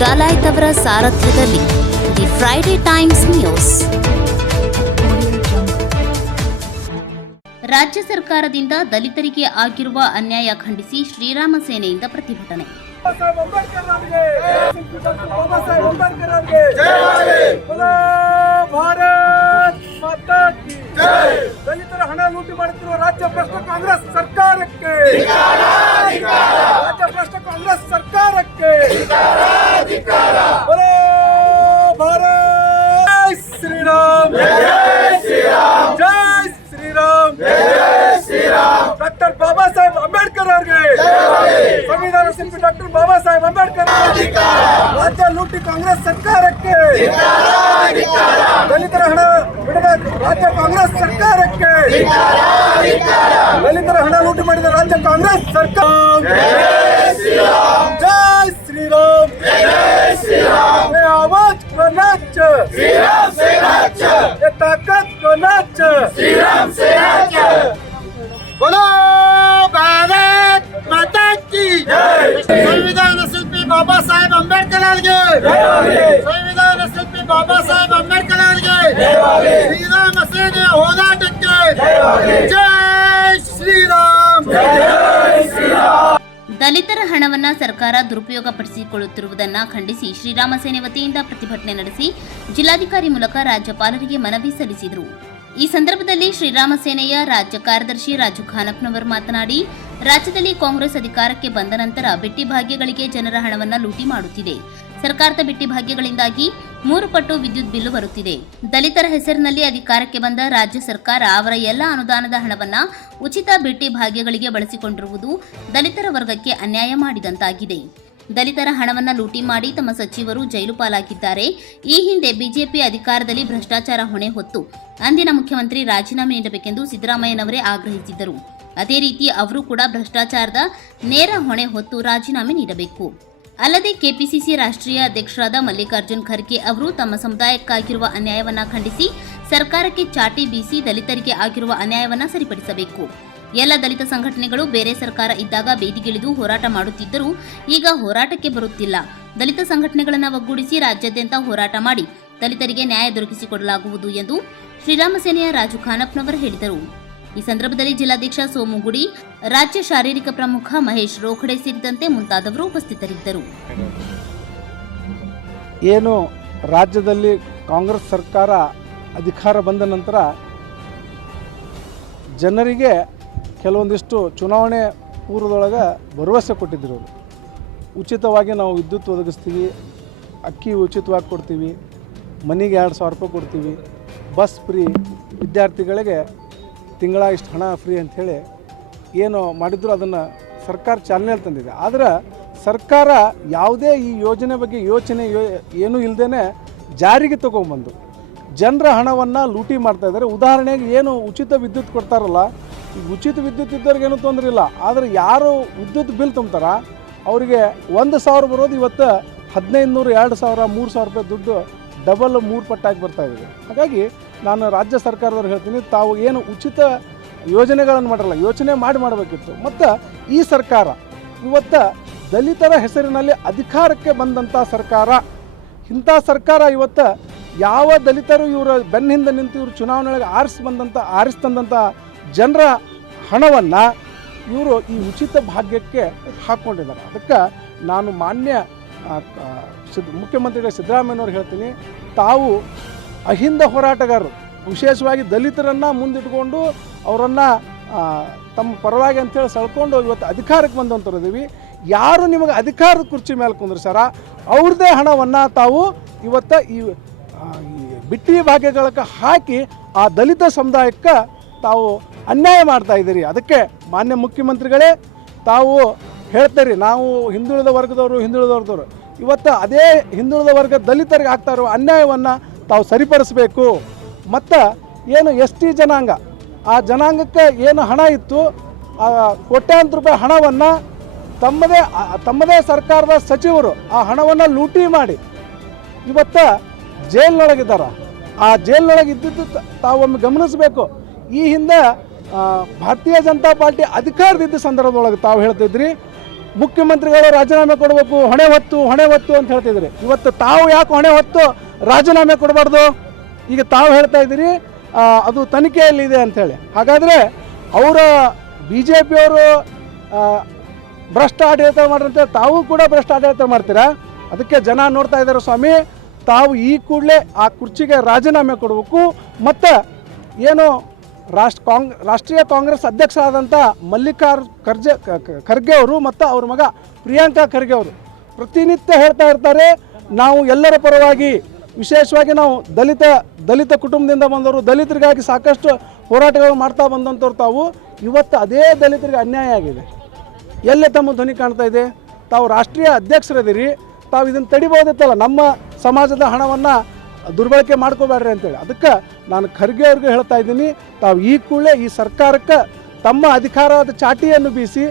ಡಾಲಾಯ್ತ್ ಅವರ ಸಾರಥ್ಯದಲ್ಲಿ the Friday times news. ರಾಜ್ಯ ಸರ್ಕಾರದಿಂದ ದಲಿತರಿಗೆ ಆಗಿರುವ ಅನ್ಯಾಯ ಖಂಡಿಸಿ ಶ್ರೀರಾಮ ಸೇನೆಯಿಂದ ಪ್ರತಿಭಟನೆ. ದಲಿತರ ಹಣ ಲೂಟಿ ಮಾಡುತ್ತಿರುವ ರಾಜ್ಯ ಭ್ರಷ್ಟ ಕಾಂಗ್ರೆಸ್ ಸರ್ಕಾರಕ್ಕೆ, ರಾಜ್ಯ ಭ್ರಷ್ಟ ಕಾಂಗ್ರೆಸ್ ಸರ್ಕಾರಕ್ಕೆ ಭಾರತ್ ಶ್ರೀರಾಮ್, ಜೈ ಶ್ರೀರಾಮ್, ಡಾಕ್ಟರ್ ಬಾಬಾ ಸಾಹೇಬ್ ಅಂಬೇಡ್ಕರ್ ಅವರಿಗೆ, ಸಂವಿಧಾನ ಶಿಲ್ಪಿ ಡಾಕ್ಟರ್ ಬಾಬಾ ಸಾಹೇಬ್ ಅಂಬೇಡ್ಕರ್, ರಾಜ್ಯ ಲೂಟಿ ಕಾಂಗ್ರೆಸ್ ಸರ್ಕಾರಕ್ಕೆ, ದಲಿತರ ಹಣ ಬಿಡದ ರಾಜ್ಯ ಕಾಂಗ್ರೆಸ್ ಸರ್ಕಾರಕ್ಕೆ, ದಲಿತರ ಹಣ ಲೂಟಿ ಮಾಡಿದ ರಾಜ್ಯ ಕಾಂಗ್ರೆಸ್ ಸರ್ಕಾರ, ಜೈ ಶ್ರೀರಾಮ್, आवाज को नाच, श्रीराम से नाच, ये ताकत को नाच, श्रीराम से नाच, बोलो भारत माता की जय, संविधान शिल्पी बाबा साहेब अंबेडकर ಅವರಿಗೆ, ಸಂವಿಧಾನ ಶಿಲ್ಪಿ ಬಾಬಾ ಸಾಹೇಬ್ ಅಂಬೇಡ್ಕರ್ ಅವರಿಗೆ, ಶ್ರೀರಾಮ ಸೇನೆ ಹೋರಾಟಕ್ಕೆ ಜೈ ಶ್ರೀರಾಮ್, ಜೈ ಶ್ರೀರಾಮ್. ದಲಿತರ ಹಣವನ್ನ ಸರ್ಕಾರ ದುರುಪಯೋಗಪಡಿಸಿಕೊಳ್ಳುತ್ತಿರುವುದನ್ನು ಖಂಡಿಸಿ ಶ್ರೀರಾಮ ಸೇನೆ ವತಿಯಿಂದ ಪ್ರತಿಭಟನೆ ನಡೆಸಿ ಜಿಲ್ಲಾಧಿಕಾರಿ ಮೂಲಕ ರಾಜ್ಯಪಾಲರಿಗೆ ಮನವಿ ಸಲ್ಲಿಸಿದರು. ಈ ಸಂದರ್ಭದಲ್ಲಿ ಶ್ರೀರಾಮ ಸೇನೆಯ ರಾಜ್ಯ ಕಾರ್ಯದರ್ಶಿ ರಾಜು ಖಾನಪ್ನವರ್ ಮಾತನಾಡಿ, ರಾಜ್ಯದಲ್ಲಿ ಕಾಂಗ್ರೆಸ್ ಅಧಿಕಾರಕ್ಕೆ ಬಂದ ನಂತರ ಬಿಟ್ಟಿ ಭಾಗ್ಯಗಳಿಗೆ ಜನರ ಹಣವನ್ನ ಲೂಟಿ ಮಾಡುತ್ತಿದೆ. ಸರ್ಕಾರದ ಬಿಟ್ಟಿ ಭಾಗ್ಯಗಳಿಂದಾಗಿ 3 ಪಟ್ಟು ವಿದ್ಯುತ್ ಬಿಲ್ಲು ಬರುತ್ತಿದೆ. ದಲಿತರ ಹೆಸರಿನಲ್ಲಿ ಅಧಿಕಾರಕ್ಕೆ ಬಂದ ರಾಜ್ಯ ಸರ್ಕಾರ ಅವರ ಎಲ್ಲ ಅನುದಾನದ ಹಣವನ್ನ ಉಚಿತ ಬಿಟ್ಟಿ ಭಾಗ್ಯಗಳಿಗೆ ಬಳಸಿಕೊಂಡಿರುವುದು ದಲಿತರ ವರ್ಗಕ್ಕೆ ಅನ್ಯಾಯ ಮಾಡಿದಂತಾಗಿದೆ. ದಲಿತರ ಹಣವನ್ನ ಲೂಟಿ ಮಾಡಿ ತಮ್ಮ ಸಚಿವರು ಜೈಲು ಪಾಲಾಗಿದ್ದಾರೆ. ಈ ಹಿಂದೆ ಬಿಜೆಪಿ ಅಧಿಕಾರದಲ್ಲಿ ಭ್ರಷ್ಟಾಚಾರ ಹೊಣೆ ಹೊತ್ತು ಅಂದಿನ ಮುಖ್ಯಮಂತ್ರಿ ರಾಜೀನಾಮೆ ನೀಡಬೇಕೆಂದು ಸಿದ್ದರಾಮಯ್ಯನವರೇ ಆಗ್ರಹಿಸಿದ್ದರು. ಅದೇ ರೀತಿ ಅವರು ಕೂಡ ಭ್ರಷ್ಟಾಚಾರದ ನೇರ ಹೊಣೆ ಹೊತ್ತು ರಾಜೀನಾಮೆ ನೀಡಬೇಕು. ಅಲ್ಲದೆ ಕೆಪಿಸಿಸಿ ರಾಷ್ಟ್ರೀಯ ಅಧ್ಯಕ್ಷರಾದ ಮಲ್ಲಿಕಾರ್ಜುನ್ ಖರ್ಗೆ ಅವರು ತಮ್ಮ ಸಮುದಾಯಕ್ಕಾಗಿರುವ ಅನ್ಯಾಯವನ್ನ ಖಂಡಿಸಿ ಸರ್ಕಾರಕ್ಕೆ ಚಾಟಿ ಬೀಸಿ ದಲಿತರಿಗೆ ಆಗಿರುವ ಅನ್ಯಾಯವನ್ನ ಸರಿಪಡಿಸಬೇಕು. ಎಲ್ಲ ದಲಿತ ಸಂಘಟನೆಗಳು ಬೇರೆ ಸರ್ಕಾರ ಇದ್ದಾಗ ಬೀದಿಗಿಳಿದು ಹೋರಾಟ ಮಾಡುತ್ತಿದ್ದರೂ ಈಗ ಹೋರಾಟಕ್ಕೆ ಬರುತ್ತಿಲ್ಲ. ದಲಿತ ಸಂಘಟನೆಗಳನ್ನು ಒಗ್ಗೂಡಿಸಿ ರಾಜ್ಯಾದ್ಯಂತ ಹೋರಾಟ ಮಾಡಿ ದಲಿತರಿಗೆ ನ್ಯಾಯ ದೊರಕಿಸಿಕೊಡಲಾಗುವುದು ಎಂದು ಶ್ರೀರಾಮ ಸೇನೆಯ ರಾಜು ಖಾನಪ್ನವರ್ ಹೇಳಿದರು. ಈ ಸಂದರ್ಭದಲ್ಲಿ ಜಿಲ್ಲಾಧ್ಯಕ್ಷ ಸೋಮುಗುಡಿ, ರಾಜ್ಯ ಶಾರೀರಿಕ ಪ್ರಮುಖ ಮಹೇಶ್ ರೋಖಡೆ ಸೇರಿದಂತೆ ಮುಂತಾದವರು ಉಪಸ್ಥಿತರಿದ್ದರು. ಏನು ರಾಜ್ಯದಲ್ಲಿ ಕಾಂಗ್ರೆಸ್ ಸರ್ಕಾರ ಅಧಿಕಾರ ಬಂದ ನಂತರ ಜನರಿಗೆ ಕೆಲವೊಂದಿಷ್ಟು ಚುನಾವಣೆ ಪೂರ್ವದೊಳಗೆ ಭರವಸೆ ಕೊಟ್ಟಿದ್ದರು. ಉಚಿತವಾಗಿ ನಾವು ವಿದ್ಯುತ್ ಒದಗಿಸ್ತೀವಿ, ಅಕ್ಕಿ ಉಚಿತವಾಗಿ ಕೊಡ್ತೀವಿ, ಮನೆಗೆ 2,000 ರೂಪಾಯಿ ಕೊಡ್ತೀವಿ, ಬಸ್ ಫ್ರೀ, ವಿದ್ಯಾರ್ಥಿಗಳಿಗೆ ತಿಂಗಳ ಇಷ್ಟು ಹಣ ಫ್ರೀ ಅಂಥೇಳಿ ಏನು ಮಾಡಿದ್ರು ಅದನ್ನು ಸರ್ಕಾರ ಚಾಲನೆಯಲ್ಲಿ ತಂದಿದೆ. ಆದರೆ ಸರ್ಕಾರ ಯಾವುದೇ ಈ ಯೋಜನೆ ಬಗ್ಗೆ ಯೋಚನೆ ಏನೂ ಇಲ್ಲದೇ ಜಾರಿಗೆ ತೊಗೊಂಬಂದು ಜನರ ಹಣವನ್ನು ಲೂಟಿ ಮಾಡ್ತಾಯಿದ್ದಾರೆ. ಉದಾಹರಣೆಗೆ ಏನು ಉಚಿತ ವಿದ್ಯುತ್ ಕೊಡ್ತಾರಲ್ಲ, ಈ ಉಚಿತ ವಿದ್ಯುತ್ ಇದ್ದವ್ರಿಗೇನು ತೊಂದರೆ ಇಲ್ಲ. ಆದರೆ ಯಾರು ವಿದ್ಯುತ್ ಬಿಲ್ ತುಂಬ್ತಾರ ಅವರಿಗೆ 1,000 ಬರೋದು ಇವತ್ತು 1,500, 2,000, 3,000 ರೂಪಾಯಿ ದುಡ್ಡು ಡಬಲ್ 3 ಪಟ್ಟಾಗಿ ಬರ್ತಾಯಿದೆ. ಹಾಗಾಗಿ ನಾನು ರಾಜ್ಯ ಸರ್ಕಾರದವ್ರು ಹೇಳ್ತೀನಿ, ತಾವು ಏನು ಉಚಿತ ಯೋಜನೆಗಳನ್ನು ಮಾಡಲ್ಲ, ಯೋಚನೆ ಮಾಡಬೇಕಿತ್ತು. ಮತ್ತು ಈ ಸರ್ಕಾರ ಇವತ್ತು ದಲಿತರ ಹೆಸರಿನಲ್ಲಿ ಅಧಿಕಾರಕ್ಕೆ ಬಂದಂಥ ಸರ್ಕಾರ, ಇಂಥ ಸರ್ಕಾರ ಇವತ್ತು ಯಾವ ದಲಿತರು ಇವರ ಬೆನ್ನ ಹಿಂದೆ ನಿಂತು ಇವರು ಚುನಾವಣೆಯೊಳಗೆ ಆರಿಸಿ ತಂದಂಥ ಜನರ ಹಣವನ್ನು ಇವರು ಈ ಉಚಿತ ಭಾಗ್ಯಕ್ಕೆ ಹಾಕ್ಕೊಂಡಿದ್ದಾರೆ. ಅದಕ್ಕೆ ನಾನು ಮಾನ್ಯ ಮುಖ್ಯಮಂತ್ರಿಗಳ ಸಿದ್ದರಾಮಯ್ಯನವ್ರು ಹೇಳ್ತೀನಿ, ತಾವು ಅಹಿಂದ ಹೋರಾಟಗಾರರು, ವಿಶೇಷವಾಗಿ ದಲಿತರನ್ನು ಮುಂದಿಟ್ಕೊಂಡು ಅವರನ್ನು ತಮ್ಮ ಪರವಾಗಿ ಅಂಥೇಳಿ ಸಳ್ಕೊಂಡು ಇವತ್ತು ಅಧಿಕಾರಕ್ಕೆ ಬಂದಂಥವ್ರು ಇದ್ದೀವಿ. ಯಾರು ನಿಮಗೆ ಅಧಿಕಾರದ ಕುರ್ಚಿ ಮೇಲೆ ಕುಂದ್ರಿಸಾರ ಅವ್ರದ್ದೇ ಹಣವನ್ನು ತಾವು ಇವತ್ತು ಈ ಬಿಟ್ಟಿ ಭಾಗ್ಯಗಳಿಗೆ ಹಾಕಿ ಆ ದಲಿತ ಸಮುದಾಯಕ್ಕೆ ತಾವು ಅನ್ಯಾಯ ಮಾಡ್ತಾಯಿದ್ದೀರಿ. ಅದಕ್ಕೆ ಮಾನ್ಯ ಮುಖ್ಯಮಂತ್ರಿಗಳೇ ತಾವು ಹೇಳ್ತೀರಿ, ನಾವು ಹಿಂದುಳಿದ ವರ್ಗದವರು ಇವತ್ತು ಅದೇ ಹಿಂದುಳಿದ ವರ್ಗ ದಲಿತರಿಗೆ ಆಗ್ತಾ ಇರೋ ಅನ್ಯಾಯವನ್ನು ತಾವು ಸರಿಪಡಿಸಬೇಕು. ಮತ್ತು ಏನು ST ಜನಾಂಗ, ಆ ಜನಾಂಗಕ್ಕೆ ಏನು ಹಣ ಇತ್ತು, ಆ ಕೋಟ್ಯಾಂತರ ರೂಪಾಯಿ ಹಣವನ್ನು ತಮ್ಮದೇ ಸರ್ಕಾರದ ಸಚಿವರು ಆ ಹಣವನ್ನು ಲೂಟಿ ಮಾಡಿ ಇವತ್ತು ಜೈಲಿನೊಳಗಿದ್ದಾರೆ. ಆ ಜೈಲಿನೊಳಗೆ ಇದ್ದಿದ್ದು ತಾವೊಮ್ಮೆ ಗಮನಿಸಬೇಕು. ಈ ಹಿಂದೆ ಭಾರತೀಯ ಜನತಾ ಪಾರ್ಟಿ ಅಧಿಕಾರದಿದ್ದ ಸಂದರ್ಭದೊಳಗೆ ತಾವು ಹೇಳ್ತಿದ್ರಿ ಮುಖ್ಯಮಂತ್ರಿಗಳು ರಾಜೀನಾಮೆ ಕೊಡಬೇಕು, ಹೊಣೆ ಹೊತ್ತು ಅಂತ ಹೇಳ್ತಿದ್ರಿ. ಇವತ್ತು ತಾವು ಯಾಕೆ ಹೊಣೆ ಹೊತ್ತು ರಾಜೀನಾಮೆ ಕೊಡಬಾರ್ದು? ಈಗ ತಾವು ಹೇಳ್ತಾ ಇದ್ದೀರಿ ಅದು ತನಿಖೆಯಲ್ಲಿದೆ ಅಂಥೇಳಿ. ಹಾಗಾದರೆ ಅವರ ಬಿ ಜೆ ಪಿಯವರು ಭ್ರಷ್ಟ ಆಡಳಿತ ಮಾಡ್ರಂತೆ, ತಾವು ಕೂಡ ಭ್ರಷ್ಟ ಆಡಳಿತ ಮಾಡ್ತೀರಾ? ಅದಕ್ಕೆ ಜನ ನೋಡ್ತಾ ಇದ್ದಾರೆ ಸ್ವಾಮಿ. ತಾವು ಈ ಕೂಡಲೇ ಆ ಕುರ್ಚಿಗೆ ರಾಜೀನಾಮೆ ಕೊಡಬೇಕು. ಮತ್ತು ಏನು ರಾಷ್ಟ್ರೀಯ ಕಾಂಗ್ರೆಸ್ ಅಧ್ಯಕ್ಷರಾದಂಥ ಖರ್ಗೆ ಅವರು ಮತ್ತು ಅವ್ರ ಮಗ ಪ್ರಿಯಾಂಕಾ ಖರ್ಗೆ ಅವರು ಪ್ರತಿನಿತ್ಯ ಹೇಳ್ತಾ ಇರ್ತಾರೆ, ನಾವು ಎಲ್ಲರ ಪರವಾಗಿ, ವಿಶೇಷವಾಗಿ ನಾವು ದಲಿತ ಕುಟುಂಬದಿಂದ ಬಂದವರು, ದಲಿತರಿಗಾಗಿ ಸಾಕಷ್ಟು ಹೋರಾಟಗಳು ಮಾಡ್ತಾ ಬಂದಂಥವ್ರು ತಾವು. ಇವತ್ತು ಅದೇ ದಲಿತರಿಗೆ ಅನ್ಯಾಯ ಆಗಿದೆ. ಎಲ್ಲೇ ತಮ್ಮ ಧ್ವನಿ ಕಾಣ್ತಾ ಇದೆ? ತಾವು ರಾಷ್ಟ್ರೀಯ ಅಧ್ಯಕ್ಷರದಿರಿ, ತಾವು ಇದನ್ನು ತಡಿಬೋದಿತ್ತಲ್ಲ, ನಮ್ಮ ಸಮಾಜದ ಹಣವನ್ನು ದುರ್ಬಳಕೆ ಮಾಡ್ಕೋಬೇಡ್ರಿ ಅಂತೇಳಿ. ಅದಕ್ಕೆ ನಾನು ಖರ್ಗೆ ಅವ್ರಿಗೆ ಹೇಳ್ತಾ ಇದ್ದೀನಿ, ತಾವು ಈ ಕೂಡಲೇ ಈ ಸರ್ಕಾರಕ್ಕೆ ತಮ್ಮ ಅಧಿಕಾರದ ಚಾಟಿಯನ್ನು ಬೀಸಿ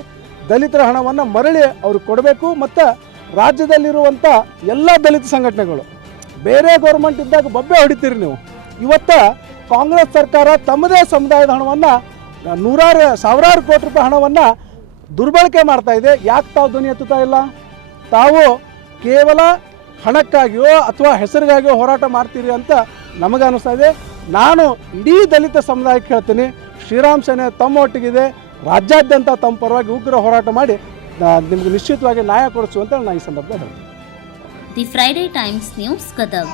ದಲಿತರ ಹಣವನ್ನು ಮರಳಿ ಅವ್ರಿಗೆ ಕೊಡಬೇಕು. ಮತ್ತು ರಾಜ್ಯದಲ್ಲಿರುವಂಥ ಎಲ್ಲ ದಲಿತ ಸಂಘಟನೆಗಳು, ಬೇರೆ ಗೌರ್ಮೆಂಟ್ ಇದ್ದಾಗ ಬೊಬ್ಬೆ ಹೊಡಿತೀರಿ ನೀವು. ಇವತ್ತು ಕಾಂಗ್ರೆಸ್ ಸರ್ಕಾರ ತಮ್ಮದೇ ಸಮುದಾಯದ ಹಣವನ್ನು ಸಾವಿರಾರು ಕೋಟಿ ರೂಪಾಯಿ ಹಣವನ್ನು ದುರ್ಬಳಕೆ ಮಾಡ್ತಾ ಇದೆ. ಯಾಕೆ ತಾವು ಧ್ವನಿ ಎತ್ತುತ್ತಾ ಇಲ್ಲ? ತಾವು ಕೇವಲ ಹಣಕ್ಕಾಗಿಯೋ ಅಥವಾ ಹೆಸರಿಗಾಗಿಯೋ ಹೋರಾಟ ಮಾಡ್ತೀರಿ ಅಂತ ನಮಗೆ ಅನಿಸ್ತಾ ಇದೆ. ನಾನು ಇಡೀ ದಲಿತ ಸಮುದಾಯಕ್ಕೆ ಹೇಳ್ತೀನಿ, ಶ್ರೀರಾಮ್ ಸೇನೆ ತಮ್ಮ ಒಟ್ಟಿಗಿದೆ. ರಾಜ್ಯಾದ್ಯಂತ ತಮ್ಮ ಪರವಾಗಿ ಉಗ್ರ ಹೋರಾಟ ಮಾಡಿ ನಿಮಗೆ ನಿಶ್ಚಿತವಾಗಿ ನ್ಯಾಯ ಕೊಡಿಸುವಂತ ನಾನು ಈ ಸಂದರ್ಭದಲ್ಲಿ ಹೇಳ್ತೀನಿ. The Friday times news Gadag.